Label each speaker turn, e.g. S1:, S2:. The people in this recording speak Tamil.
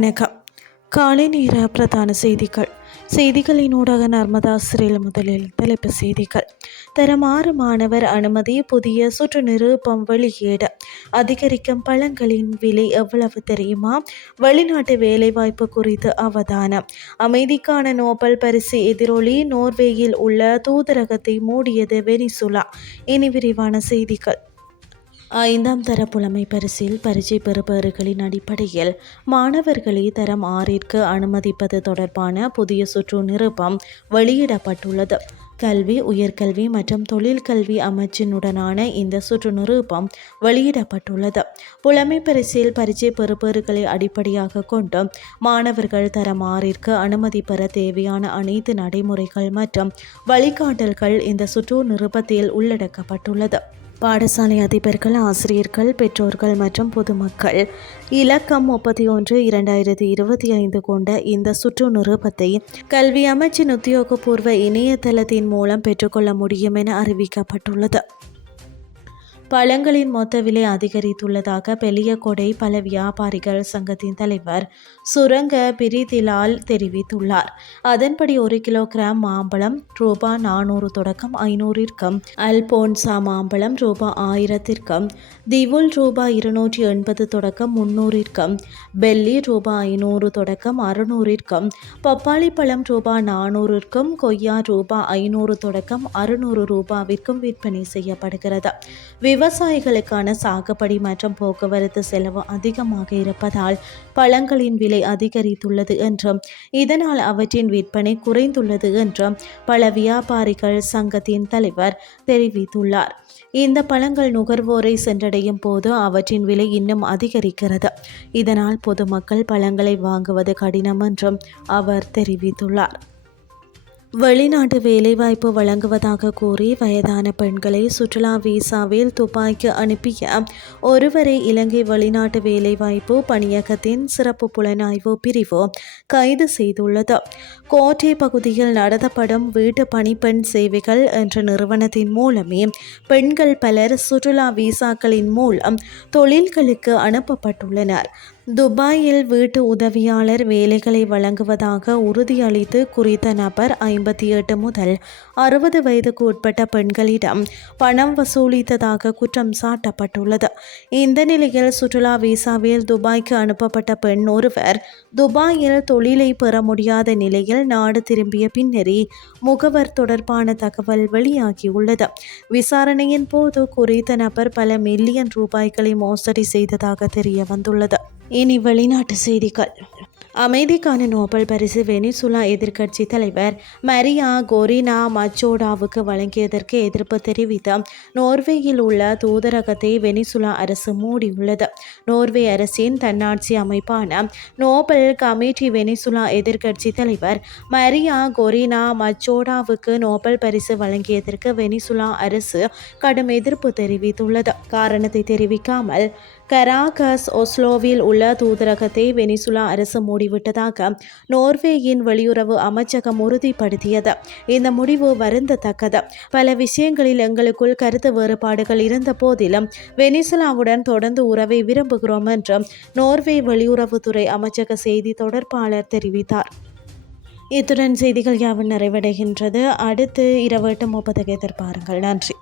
S1: வணக்கம். காலை நேர பிரதான செய்திகள். செய்திகளின் ஊடாக நர்மதா சிறையில் முதலில் தலைப்பு செய்திகள். தரமாறு மாணவர் அனுமதி புதிய சுற்று நிரூபம் வெளியீடு. அதிகரிக்கும் பழங்களின் விலை எவ்வளவு தெரியுமா? வெளிநாட்டு வேலைவாய்ப்பு குறித்து அவதானம். அமைதிக்கான நோபல் பரிசு எதிரொலி நோர்வேயில் உள்ள தூதரகத்தை மூடியது வெனிசுலா. இனி விரிவான செய்திகள். ஐந்தாம் தர புலமை பரிசில் பரீட்சை பெறுபவர்களின் அடிப்படையில் மாணவர்களை தரம் ஆறிற்கு அனுமதிப்பது தொடர்பான புதிய சுற்று நிருபம் வெளியிடப்பட்டுள்ளது. கல்வி உயர்கல்வி மற்றும் தொழிற்கல்வி அமைச்சினுடனான இந்த சுற்று நிருபம் வெளியிடப்பட்டுள்ளது. புலமை பரிசில் பரீட்சை பெறுபவர்களை அடிப்படையாக கொண்டு மாணவர்கள் தரம் ஆறிற்கு அனுமதி பெற தேவையான அனைத்து நடைமுறைகள் மற்றும் வழிகாட்டல்கள் இந்த சுற்று நிருபத்தில் உள்ளடக்கப்பட்டுள்ளது. பாடசாலை அதிபர்கள் ஆசிரியர்கள் பெற்றோர்கள் மற்றும் பொதுமக்கள். இலக்கம் முப்பத்தி ஒன்று இரண்டாயிரத்தி இருபத்தி ஐந்து கொண்ட இந்த சுற்று நிருபத்தை கல்வி அமைச்சின் உத்தியோகபூர்வ இணையதளத்தின் மூலம் பெற்றுக்கொள்ள முடியும் என அறிவிக்கப்பட்டுள்ளது. பழங்களின் மொத்த விலை அதிகரித்துள்ளதாக பெலியகொடை பல வியாபாரிகள் சங்கத்தின் தலைவர் சுரங்க பிரிதிலால் தெரிவித்துள்ளார். அதன்படி ஒரு கிலோகிராம் மாம்பழம் ரூபா நானூறு தொடக்கம் ஐநூறிற்கும் அல்போன்சா மாம்பழம் ரூபா ஆயிரத்திற்கும் திவுல் ரூபா இருநூற்றி எண்பது தொடக்கம் முன்னூறிற்கும் பெல்லி ரூபா ஐநூறு தொடக்கம் அறுநூறிற்கும் பப்பாளி பழம் ரூபா நானூறிற்கும் கொய்யா ரூபா ஐநூறு தொடக்கம் அறுநூறு ரூபாவிற்கும் விற்பனை செய்யப்படுகிறது. விவசாயிகளுக்கான சாகுபடி மற்றும் போக்குவரத்து செலவு அதிகமாக இருப்பதால் பழங்களின் விலை அதிகரித்துள்ளது என்றும் இதனால் அவற்றின் விற்பனை குறைந்துள்ளது என்றும் பல வியாபாரிகள் சங்கத்தின் தலைவர் தெரிவித்துள்ளார். இந்த பழங்கள் நுகர்வோரை சென்றடையும் போது அவற்றின் விலை இன்னும் அதிகரிக்கிறது. இதனால் பொதுமக்கள் பழங்களை வாங்குவது கடினம் என்றும் அவர் தெரிவித்துள்ளார். வெளிநாட்டு வேலைவாய்ப்பு வழங்குவதாக கூறி வயதான பெண்களை சுற்றுலா விசாவில் துப்பாக்கி அனுப்பிய ஒருவரை இலங்கை வெளிநாட்டு வேலைவாய்ப்பு பணியகத்தின் சிறப்பு புலனாய்வு பிரிவு கைது செய்துள்ளது. கோட்டை பகுதியில் நடத்தப்படும் வீட்டு பணிப்பெண் சேவைகள் என்ற நிறுவனத்தின் மூலமே பெண்கள் பலர் சுற்றுலா விசாக்களின் மூலம் தொழில்களுக்கு அனுப்பப்பட்டுள்ளனர். துபாயில் வீட்டு உதவியாளர் வேலைகளை வழங்குவதாக உறுதியளித்து குறித்த நபர் ஐம்பத்தி எட்டு முதல் அறுபது வயதுக்கு உட்பட்ட பெண்களிடம் பணம் வசூலித்ததாக குற்றம் சாட்டப்பட்டுள்ளது. இந்த நிலையில் சுற்றுலா விசாவில் துபாய்க்கு அனுப்பப்பட்ட பெண் ஒருவர் துபாயில் தொழிலை பெற முடியாத நிலையில் நாடு திரும்பிய பின்னரே முகவர் தொடர்பான தகவல் வெளியாகியுள்ளது. விசாரணையின் போது குறித்த நபர் பல மில்லியன் ரூபாய்களை மோசடி செய்ததாக தெரிய வந்துள்ளது இனி வெளிநாட்டு செய்திகள். அமைதிக்கான நோபல் பரிசு வெனிசுலா எதிர்க்கட்சி தலைவர் மரியா கொரினா மச்சோடாவுக்கு வழங்கியதற்கு எதிர்ப்பு தெரிவித்த நோர்வேயில் உள்ள தூதரகத்தை வெனிசுலா அரசு மூடியுள்ளது. நோர்வே அரசின் தன்னாட்சி அமைப்பான நோபல் கமிட்டி வெனிசுலா எதிர்க்கட்சி தலைவர் மரியா கொரினா மச்சோடாவுக்கு நோபல் பரிசு வழங்கியதற்கு வெனிசுலா அரசு கடும் எதிர்ப்பு தெரிவித்துள்ளது. காரணத்தை தெரிவிக்காமல் கராகஸ் ஒஸ்லோவில் உள்ள தூதரகத்தை வெனிசுலா அரசு மூடிவிட்டதாக நோர்வேயின் வெளியுறவு அமைச்சகம் உறுதிப்படுத்தியது. இந்த முடிவு வருந்தத்தக்கது. பல விஷயங்களில் எங்களுக்குள் கருத்து வேறுபாடுகள் இருந்த போதிலும் வெனிசுலாவுடன் தொடர்ந்து உறவை விரும்புகிறோம் என்று நோர்வே வெளியுறவுத்துறை அமைச்சக செய்தி தொடர்பாளர் தெரிவித்தார். இத்துடன் செய்திகள் யாவும் நிறைவடைகின்றது. அடுத்து இரவு எட்டு முப்பதுக்கு எதிர்பாருங்கள். நன்றி.